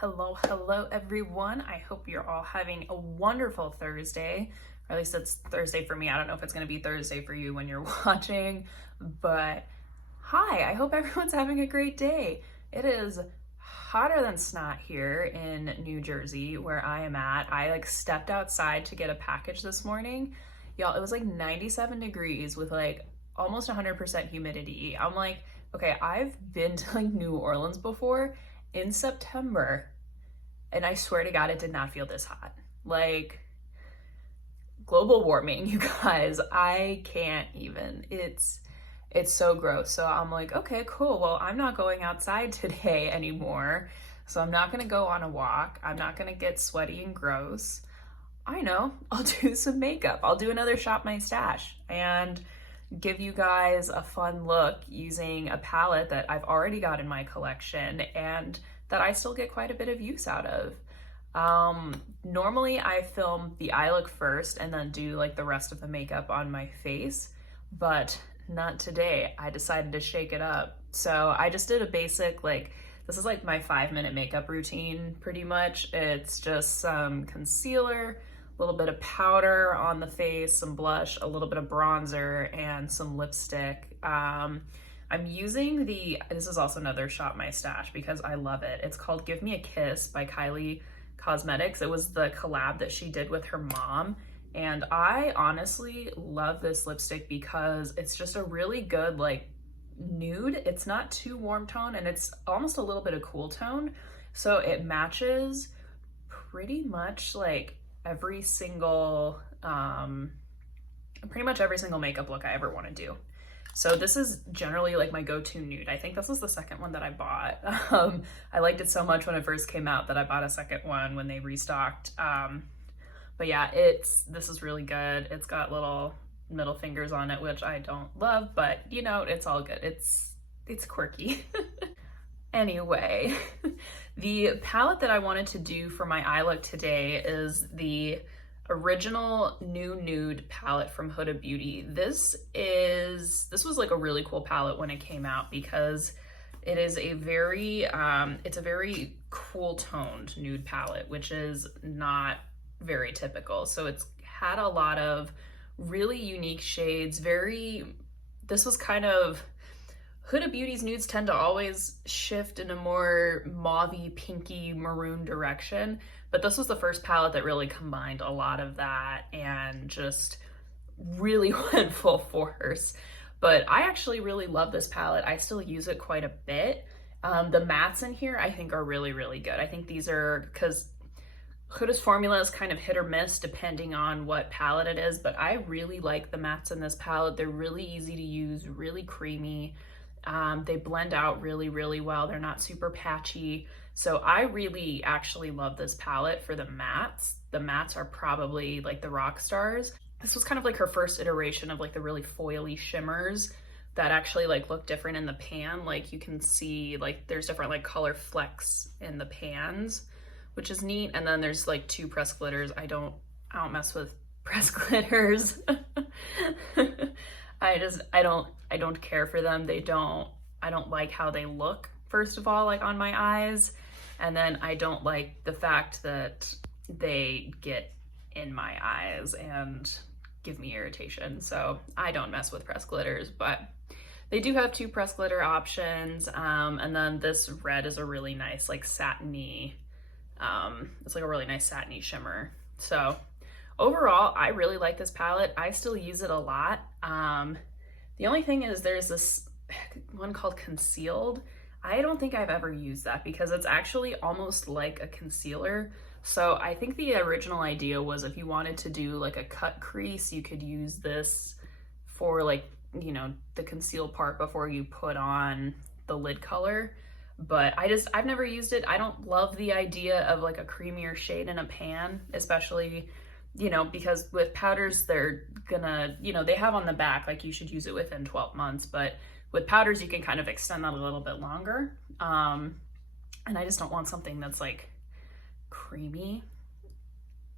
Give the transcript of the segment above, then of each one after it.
Hello everyone. I hope you're all having a wonderful Thursday, or at least it's Thursday for me. I don't know if it's going to be Thursday for you when you're watching, but hi, I hope everyone's having a great day. It is hotter than snot here in New Jersey where I am at. I stepped outside to get a package this morning. Y'all, it was 97 degrees with almost 100% humidity. I'm like, okay, I've been to New Orleans before in September, and I swear to God, it did not feel this hot. Global warming, you guys, I can't even. It's so gross. So I'm like, okay, cool. Well, I'm not going outside today anymore. So I'm not gonna go on a walk. I'm not gonna get sweaty and gross. I know, I'll do some makeup. I'll do another Shop My Stash and give you guys a fun look using a palette that I've already got in my collection and that I still get quite a bit of use out of. Normally I film the eye look first and then do the rest of the makeup on my face, but not today. I decided to shake it up. So I just did a basic, this is my 5-minute makeup routine pretty much. It's just some concealer, a little bit of powder on the face, some blush, a little bit of bronzer, and some lipstick. I'm using this is also another Shop My Stash because I love it. It's called Give Me a Kiss by Kylie Cosmetics. It was the collab that she did with her mom. And I honestly love this lipstick because it's just a really good nude. It's not too warm tone and it's almost a little bit of cool tone. So it matches pretty much every single, pretty much every single makeup look I ever want to do. So this is generally my go-to nude. I think this is the second one that I bought. I liked it so much when it first came out that I bought a second one when they restocked. But yeah, this is really good. It's got little middle fingers on it, which I don't love, but it's all good. It's quirky. Anyway, the palette that I wanted to do for my eye look today is the original New Nude palette from Huda Beauty. This was a really cool palette when it came out because it is a very it's a very cool toned nude palette, which is not very typical. So it's had a lot of really unique shades. This was kind of, Huda Beauty's nudes tend to always shift in a more mauvey, pinky, maroon direction, but this was the first palette that really combined a lot of that and just really went full force. But I actually really love this palette. I still use it quite a bit. The mattes in here I think are really, really good. I think these are, because Huda's formula is kind of hit or miss depending on what palette it is, but I really like the mattes in this palette. They're really easy to use, really creamy. They blend out really, really well. They're not super patchy. So I really actually love this palette for the mattes. The mattes are probably the rock stars. This was kind of her first iteration of the really foily shimmers that actually look different in the pan. You can see there's different I flecks in the pans, which is neat. And then there's 2 pressed glitters. I don't mess with pressed glitters. I don't care for them. I don't like how they look, first of all, on my eyes. And then I don't like the fact that they get in my eyes and give me irritation. So I don't mess with pressed glitters, but they do have 2 pressed glitter options. And then this red is a really nice, satiny, it's a really nice satiny shimmer. So overall, I really like this palette. I still use it a lot. The only thing is there's this one called Concealed. I don't think I've ever used that because it's actually almost like a concealer. So I think the original idea was if you wanted to do a cut crease, you could use this for the conceal part before you put on the lid color. But I've never used it. I don't love the idea of a creamier shade in a pan, especially because with powders, they're gonna, they have on the back, you should use it within 12 months, but with powders, you can kind of extend that a little bit longer. And I just don't want something that's creamy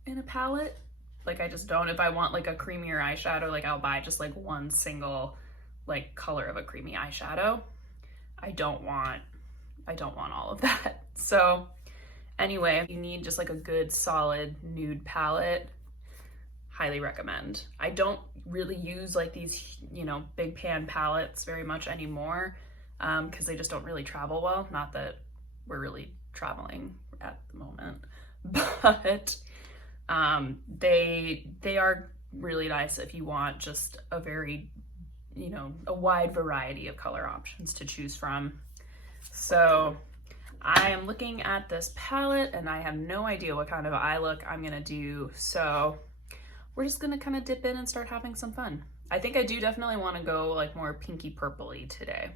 in a palette. I just don't. If I want a creamier eyeshadow, I'll buy just one single color of a creamy eyeshadow. I don't want all of that. So Anyway, if you need just like a good solid nude palette, highly recommend. I don't really use like these, you know, big pan palettes very much anymore because they just don't really travel well. Not that we're really traveling at the moment, but they are really nice if you want just a very, you know, a wide variety of color options to choose from. So I am looking at this palette and I have no idea what kind of eye look I'm gonna do. So we're just gonna kind of dip in and start having some fun. I think I do definitely want to go like more pinky purpley today.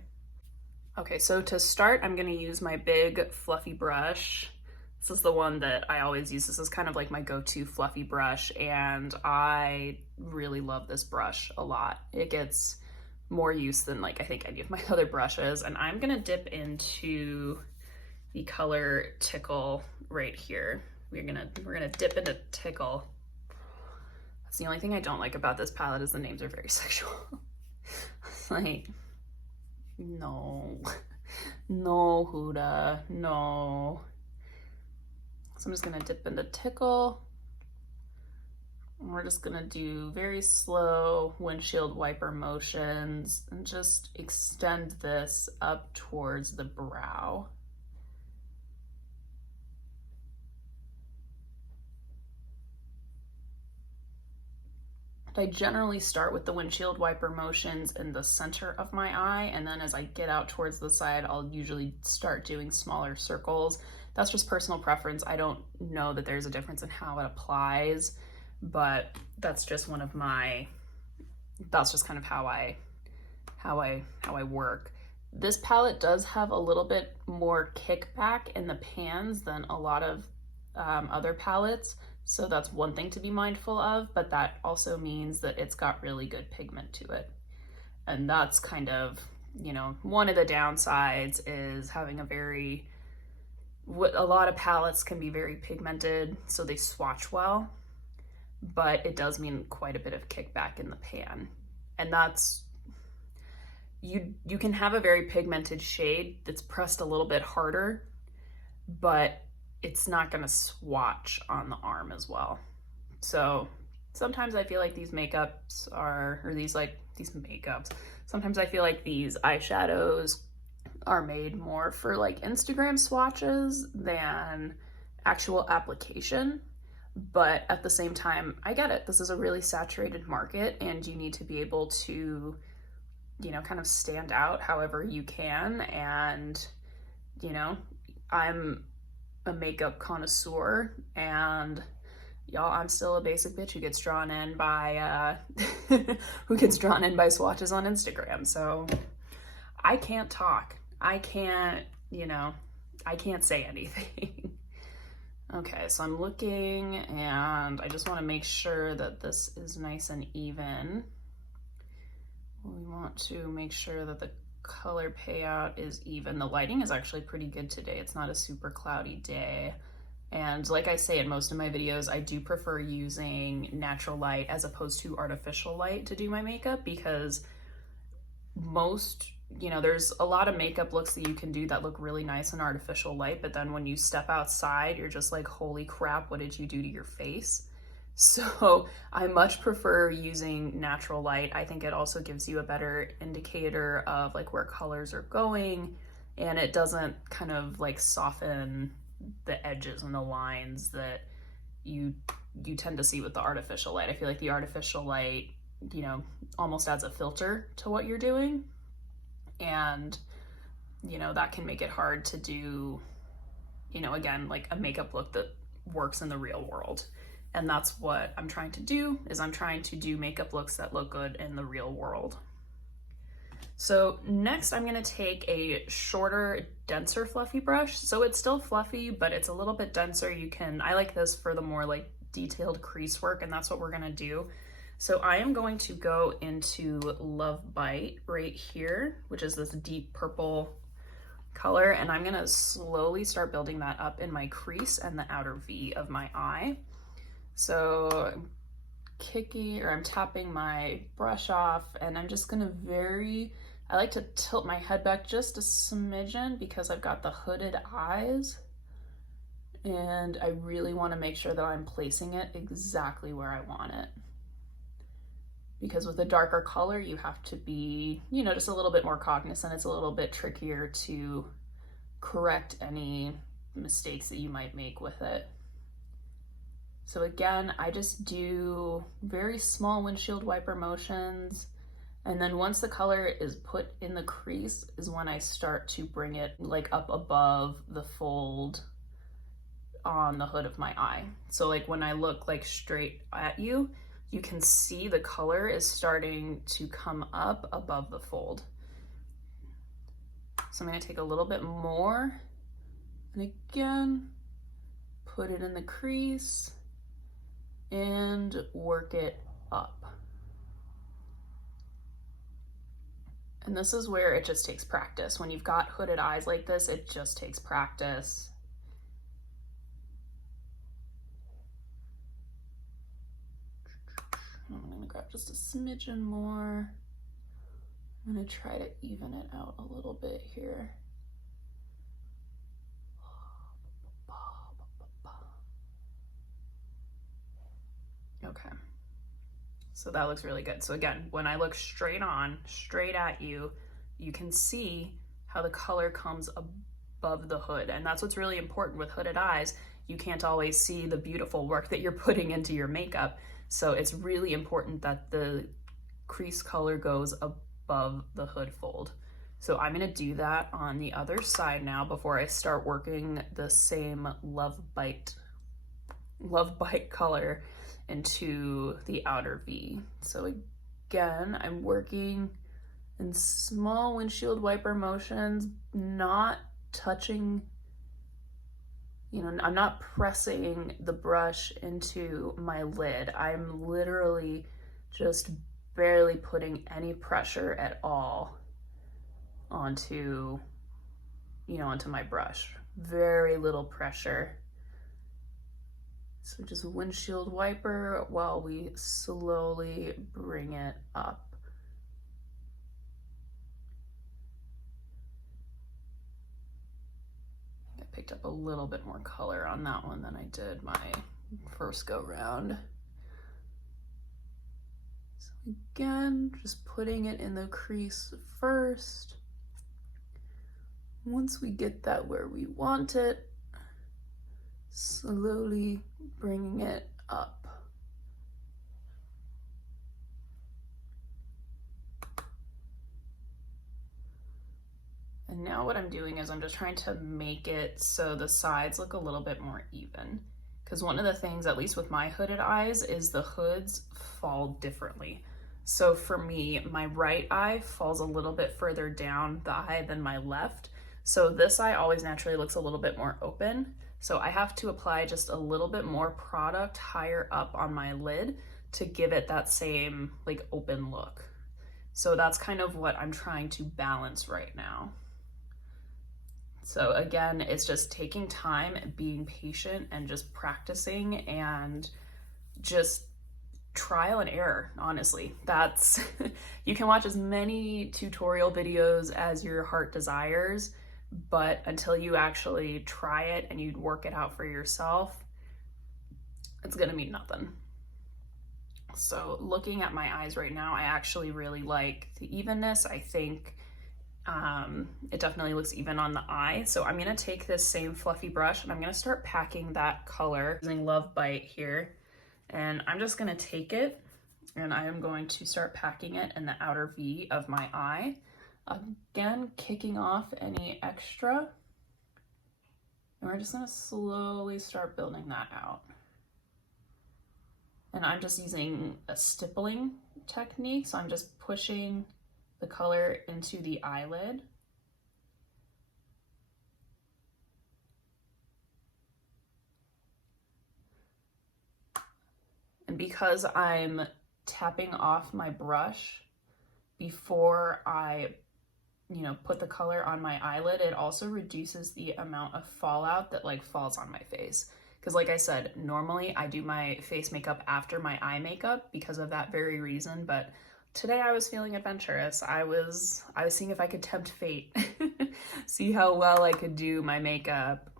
Okay, so to start, I'm gonna use my big fluffy brush. This is the one that I always use. This is kind of like my go-to fluffy brush, and I really love this brush a lot. It gets more use than like I think any of my other brushes, and I'm gonna dip into the color Tickle right here. We're gonna dip into Tickle. That's the only thing I don't like about this palette is the names are very sexual. Like, no, no, Huda, no. So I'm just gonna dip into Tickle. And we're just gonna do very slow windshield wiper motions and just extend this up towards the brow. I generally start with the windshield wiper motions in the center of my eye, and then as I get out towards the side, I'll usually start doing smaller circles. That's just personal preference. I don't know that there's a difference in how it applies, but that's just one of my, that's just kind of how I work. This palette does have a little bit more kickback in the pans than a lot of other palettes. So that's one thing to be mindful of, but that also means that it's got really good pigment to it. And that's kind of, you know, one of the downsides is having a lot of palettes can be very pigmented, so they swatch well, but it does mean quite a bit of kickback in the pan. And that's, you can have a very pigmented shade that's pressed a little bit harder, but it's not gonna swatch on the arm as well. So sometimes I feel like these makeups are, or these makeups, sometimes I feel like these eyeshadows are made more for like Instagram swatches than actual application. But at the same time, I get it. This is a really saturated market and you need to be able to, you know, kind of stand out however you can. And, you know, I'm a makeup connoisseur, and y'all, I'm still a basic bitch who gets drawn in by swatches on Instagram. So I can't talk. I can't, you know, I can't say anything. Okay, so I'm looking and I just want to make sure that this is nice and even. We want to make sure that the color payout is even. The lighting is actually pretty good today. It's not a super cloudy day. And like I say in most of my videos, I do prefer using natural light as opposed to artificial light to do my makeup, because most, you know, there's a lot of makeup looks that you can do that look really nice in artificial light, but then when you step outside, you're just like, holy crap, what did you do to your face? So I much prefer using natural light. I think it also gives you a better indicator of like where colors are going, and it doesn't kind of like soften the edges and the lines that you tend to see with the artificial light. I feel like the artificial light, you know, almost adds a filter to what you're doing, and you know, that can make it hard to do, you know, again, like a makeup look that works in the real world. And that's what I'm trying to do, is I'm trying to do makeup looks that look good in the real world. So next I'm gonna take a shorter, denser fluffy brush. So it's still fluffy, but it's a little bit denser. I like this for the more like detailed crease work, and that's what we're gonna do. So I am going to go into Love Bite right here, which is this deep purple color, and I'm gonna slowly start building that up in my crease and the outer V of my eye. So I'm tapping my brush off, and I'm just gonna I like to tilt my head back just a smidgen because I've got the hooded eyes. And I really want to make sure that I'm placing it exactly where I want it. Because with a darker color, you have to be, you know, just a little bit more cognizant. It's a little bit trickier to correct any mistakes that you might make with it. So again, I just do very small windshield wiper motions. And then once the color is put in the crease is when I start to bring it like up above the fold on the hood of my eye. So like when I look like straight at you, you can see the color is starting to come up above the fold. So I'm gonna take a little bit more and again, put it in the crease and work it up. And this is where it just takes practice. When you've got hooded eyes like this, it just takes practice. I'm gonna grab just a smidgen more. I'm gonna try to even it out a little bit here. Okay, so that looks really good. So again, when I look straight on, straight at you, you can see how the color comes above the hood. And that's what's really important with hooded eyes. You can't always see the beautiful work that you're putting into your makeup. So it's really important that the crease color goes above the hood fold. So I'm gonna do that on the other side now before I start working the same Love Bite color into the outer V. So again, I'm working in small windshield wiper motions, not touching, you know, I'm not pressing the brush into my lid. I'm literally just barely putting any pressure at all onto, you know, onto my brush. Very little pressure. So just windshield wiper while we slowly bring it up. I picked up a little bit more color on that one than I did my first go round. So again, just putting it in the crease first. Once we get that where we want it, slowly bringing it up. And now what I'm doing is I'm just trying to make it so the sides look a little bit more even. Because one of the things, at least with my hooded eyes, is the hoods fall differently. So for me, my right eye falls a little bit further down the eye than my left. So this eye always naturally looks a little bit more open. So I have to apply just a little bit more product higher up on my lid to give it that same like open look. So that's kind of what I'm trying to balance right now. So again, it's just taking time, being patient, and just practicing and just trial and error, honestly. That's, you can watch as many tutorial videos as your heart desires, but until you actually try it and you work it out for yourself, it's gonna mean nothing. So looking at my eyes right now, I actually really like the evenness. I think it definitely looks even on the eye. So I'm gonna take this same fluffy brush and I'm gonna start packing that color using Love Bite here. And I'm just gonna take it and I am going to start packing it in the outer V of my eye. Again, kicking off any extra. And we're just gonna slowly start building that out. And I'm just using a stippling technique. So I'm just pushing the color into the eyelid. And because I'm tapping off my brush before I, you know, put the color on my eyelid, it also reduces the amount of fallout that like falls on my face. Because like I said, normally I do my face makeup after my eye makeup because of that very reason, but today I was feeling adventurous. I was seeing if I could tempt fate, see how well I could do my makeup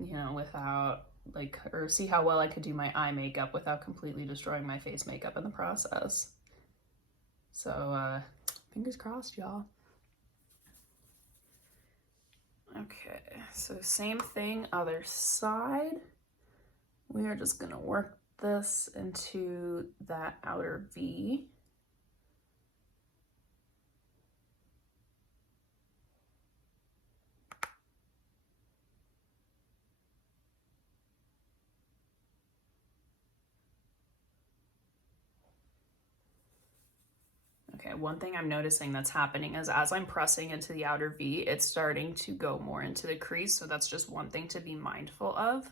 you know, without like, or see how well I could do my eye makeup without completely destroying my face makeup in the process. So fingers crossed, y'all. Okay, so same thing, other side. We are just gonna work this into that outer V. Okay, one thing I'm noticing that's happening is as I'm pressing into the outer V, it's starting to go more into the crease. So that's just one thing to be mindful of.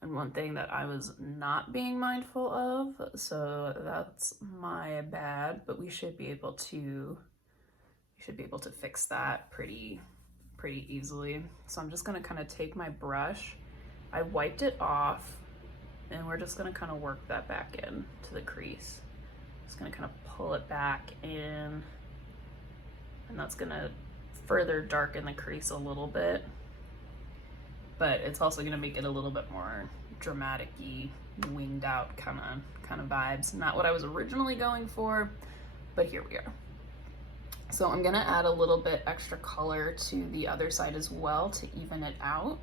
And one thing that I was not being mindful of. So that's my bad, but we should be able to fix that pretty easily. So I'm just gonna kind of take my brush. I wiped it off and we're just gonna kind of work that back in to the crease. Just gonna kind of pull it back in, and that's gonna further darken the crease a little bit, but it's also gonna make it a little bit more dramatic-y, winged out kind of vibes. Not what I was originally going for, but here we are. So I'm gonna add a little bit extra color to the other side as well to even it out,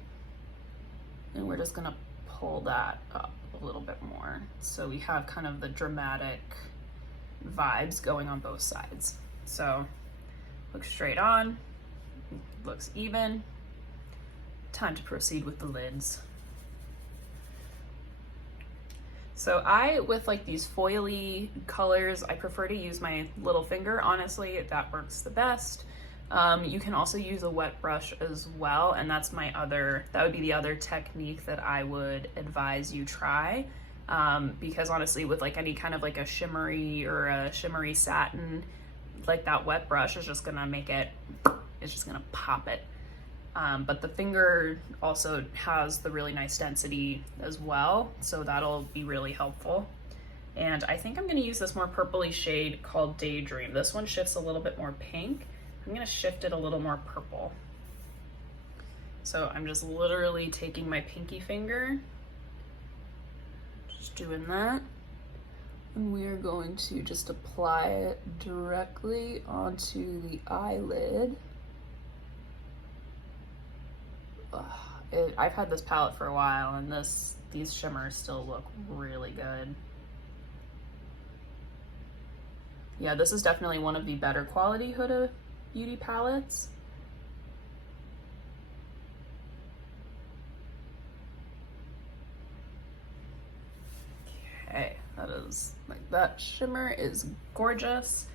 and we're just gonna pull that up a little bit more so we have kind of the dramatic vibes going on both sides. So looks straight on, looks even. Time to proceed with the lids. So with like these foily colors, I prefer to use my little finger. Honestly, that works the best. You can also use a wet brush as well, and that would be the other technique that I would advise you try. Because honestly, with like any kind of like a shimmery or a shimmery satin, like that wet brush is just gonna it's just gonna pop it. But the finger also has the really nice density as well, so that'll be really helpful. And I think I'm gonna use this more purpley shade called Daydream. This one shifts a little bit more pink. I'm gonna shift it a little more purple. So I'm just literally taking my pinky finger, just doing that. And we are going to just apply it directly onto the eyelid. I've had this palette for a while, and these shimmers still look really good. Yeah, this is definitely one of the better quality Huda Beauty palettes. Okay, that shimmer is gorgeous.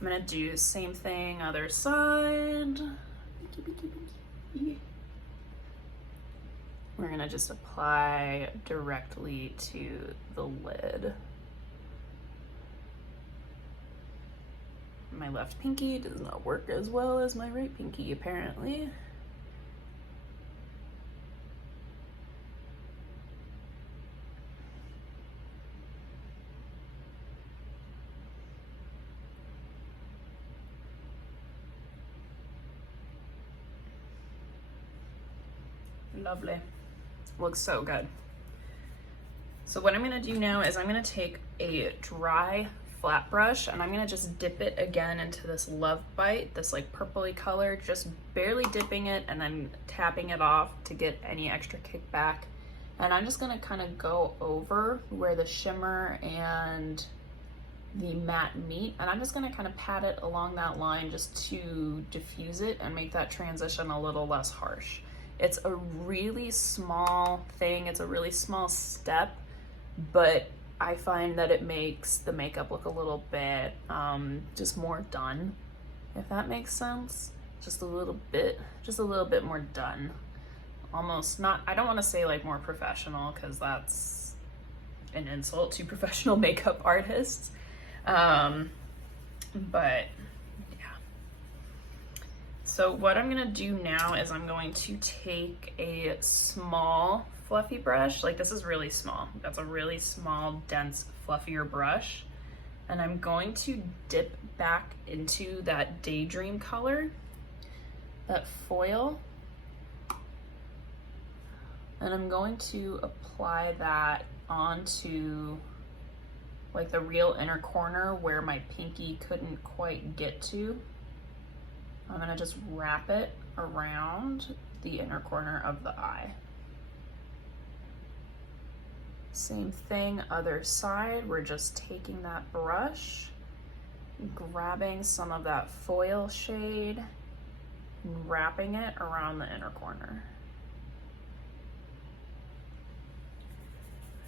I'm gonna do the same thing, other side. We're gonna just apply directly to the lid. My left pinky does not work as well as my right pinky, apparently. Lovely. Looks so good. So what I'm gonna do now is I'm gonna take a dry flat brush and I'm gonna just dip it again into this Love Bite, this like purpley color, just barely dipping it and then tapping it off to get any extra kickback. And I'm just gonna kind of go over where the shimmer and the matte meet, and I'm just gonna kind of pat it along that line just to diffuse it and make that transition a little less harsh. It's a really small thing, it's a really small step, but I find that it makes the makeup look a little bit just more done, if that makes sense. Just a little bit more done. Almost not, I don't want to say like more professional because that's an insult to professional makeup artists. But so what I'm gonna do now is I'm going to take a small fluffy brush, like this is really small, that's a really small, dense, fluffier brush, and I'm going to dip back into that Daydream color, that foil, And I'm going to apply that onto like the real inner corner where my pinky couldn't quite get to. I'm gonna just wrap it around the inner corner of the eye. Same thing, other side. We're just taking that brush, grabbing some of that foil shade, and wrapping it around the inner corner.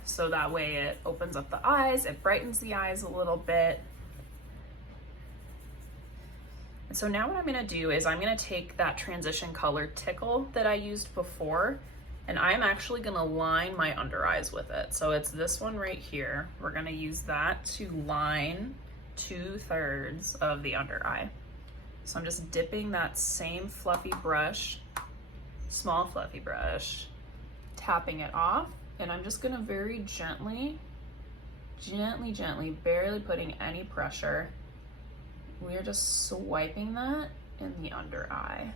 So that way it opens up the eyes, it brightens the eyes a little bit. And so now what I'm gonna do is I'm gonna take that transition color Tickle that I used before, and I'm actually gonna line my under eyes with it. So it's this one right here. We're gonna use that to line 2/3 of the under eye. So I'm just dipping that same fluffy brush, small fluffy brush, tapping it off, and I'm just gonna very gently, barely putting any pressure. We're just swiping that in the under eye.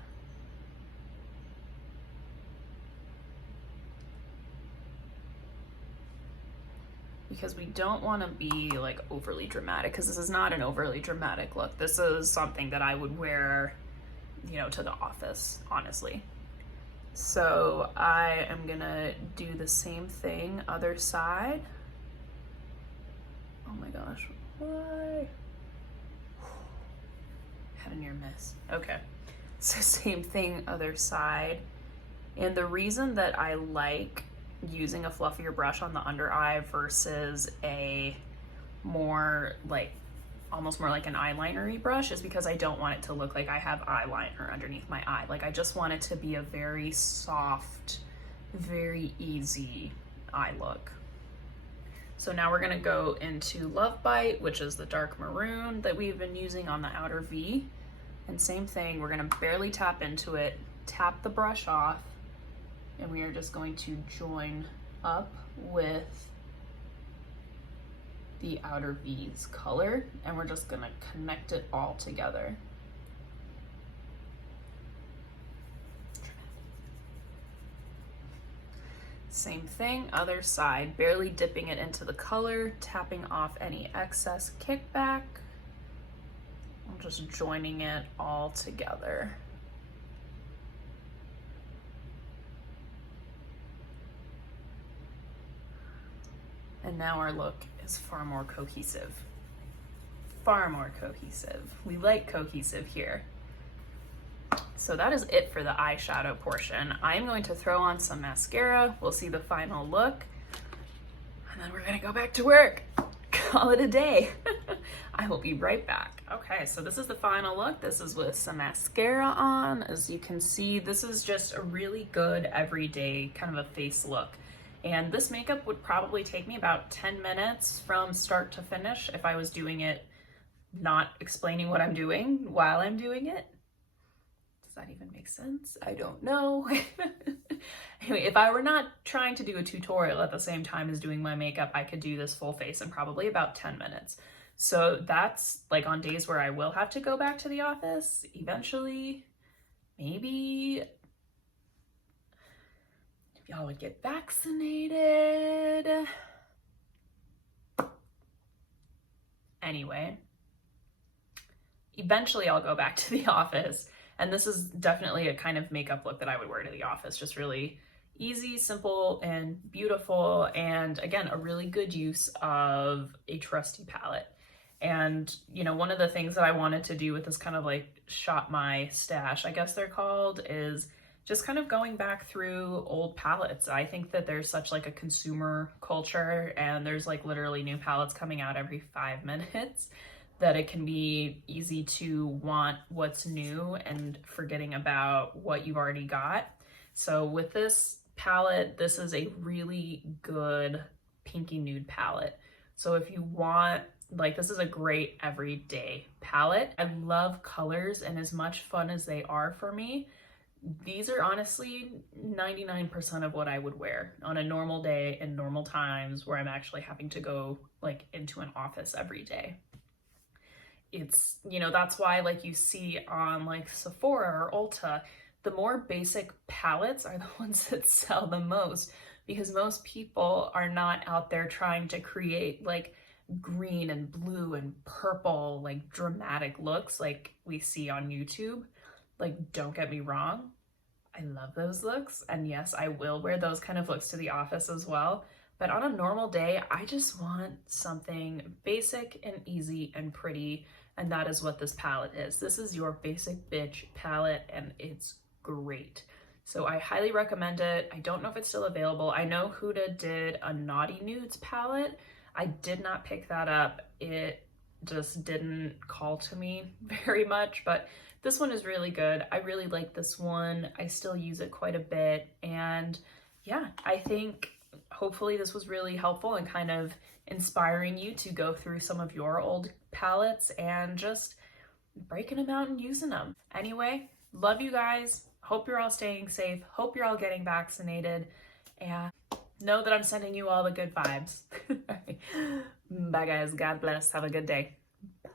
Because we don't want to be like overly dramatic, because this is not an overly dramatic look. This is something that I would wear, you know, to the office, honestly. So I am gonna do the same thing, other side. Oh my gosh, why? Had a near miss. Okay, so same thing, other side. And the reason that I like using a fluffier brush on the under eye versus a more like, almost more like an eyeliner-y brush is because I don't want it to look like I have eyeliner underneath my eye. Like I just want it to be a very soft, very easy eye look. So now we're gonna go into Love Bite, which is the dark maroon that we've been using on the outer V. And same thing, we're gonna barely tap into it, tap the brush off, and we are just going to join up with the outer V's color, and we're just gonna connect it all together. Same thing, other side, barely dipping it into the color, tapping off any excess kickback. I'm just joining it all together. And now our look is far more cohesive. Far more cohesive. We like cohesive here. So that is it for the eyeshadow portion. I'm going to throw on some mascara. We'll see the final look. And then we're gonna go back to work. Call it a day. I will be right back. Okay, so this is the final look. This is with some mascara on. As you can see, this is just a really good everyday kind of a face look. And this makeup would probably take me about 10 minutes from start to finish if I was doing it, not explaining what I'm doing while I'm doing it. Does that even make sense? I don't know. Anyway, if I were not trying to do a tutorial at the same time as doing my makeup, I could do this full face in probably about 10 minutes. So that's like on days where I will have to go back to the office eventually, maybe if y'all would get vaccinated. Anyway, eventually I'll go back to the office. And this is definitely a kind of makeup look that I would wear to the office. Just really easy, simple, and beautiful. And again, a really good use of a trusty palette. And, you know, one of the things that I wanted to do with this kind of like shop my stash, I guess they're called, is just kind of going back through old palettes. I think that there's such like a consumer culture, and there's like literally new palettes coming out every 5 minutes, that it can be easy to want what's new and forgetting about what you've already got. So with this palette, this is a really good pinky nude palette. So if you want, like, this is a great everyday palette. I love colors, and as much fun as they are for me, these are honestly 99% of what I would wear on a normal day in normal times where I'm actually having to go like into an office every day. It's, you know, that's why like you see on like Sephora or Ulta, the more basic palettes are the ones that sell the most, because most people are not out there trying to create like green and blue and purple, like dramatic looks like we see on YouTube. Like, don't get me wrong, I love those looks. And yes, I will wear those kind of looks to the office as well. But on a normal day, I just want something basic and easy and pretty. And that is what this palette is. This is your basic bitch palette, and it's great. So I highly recommend it. I don't know if it's still available. I know Huda did a Naughty Nudes palette. I did not pick that up. It just didn't call to me very much, but this one is really good. I really like this one. I still use it quite a bit. And yeah, I think hopefully this was really helpful and kind of inspiring you to go through some of your old palettes and just breaking them out and using them. Anyway, love you guys. Hope you're all staying safe. Hope you're all getting vaccinated. And know that I'm sending you all the good vibes. Bye guys. God bless. Have a good day. Bye.